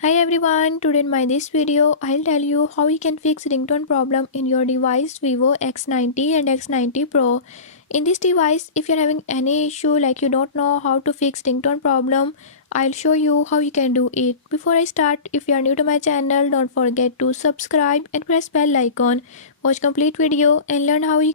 Hi everyone, today in my this video I'll tell you how you can fix ringtone problem in your device Vivo X90 and X90 Pro. In this device, if you're having any issue like you don't know how to fix ringtone problem, I'll show you how you can do it. Before I start, if you are new to my channel, don't forget to subscribe and press bell icon. Watch complete video and learn how you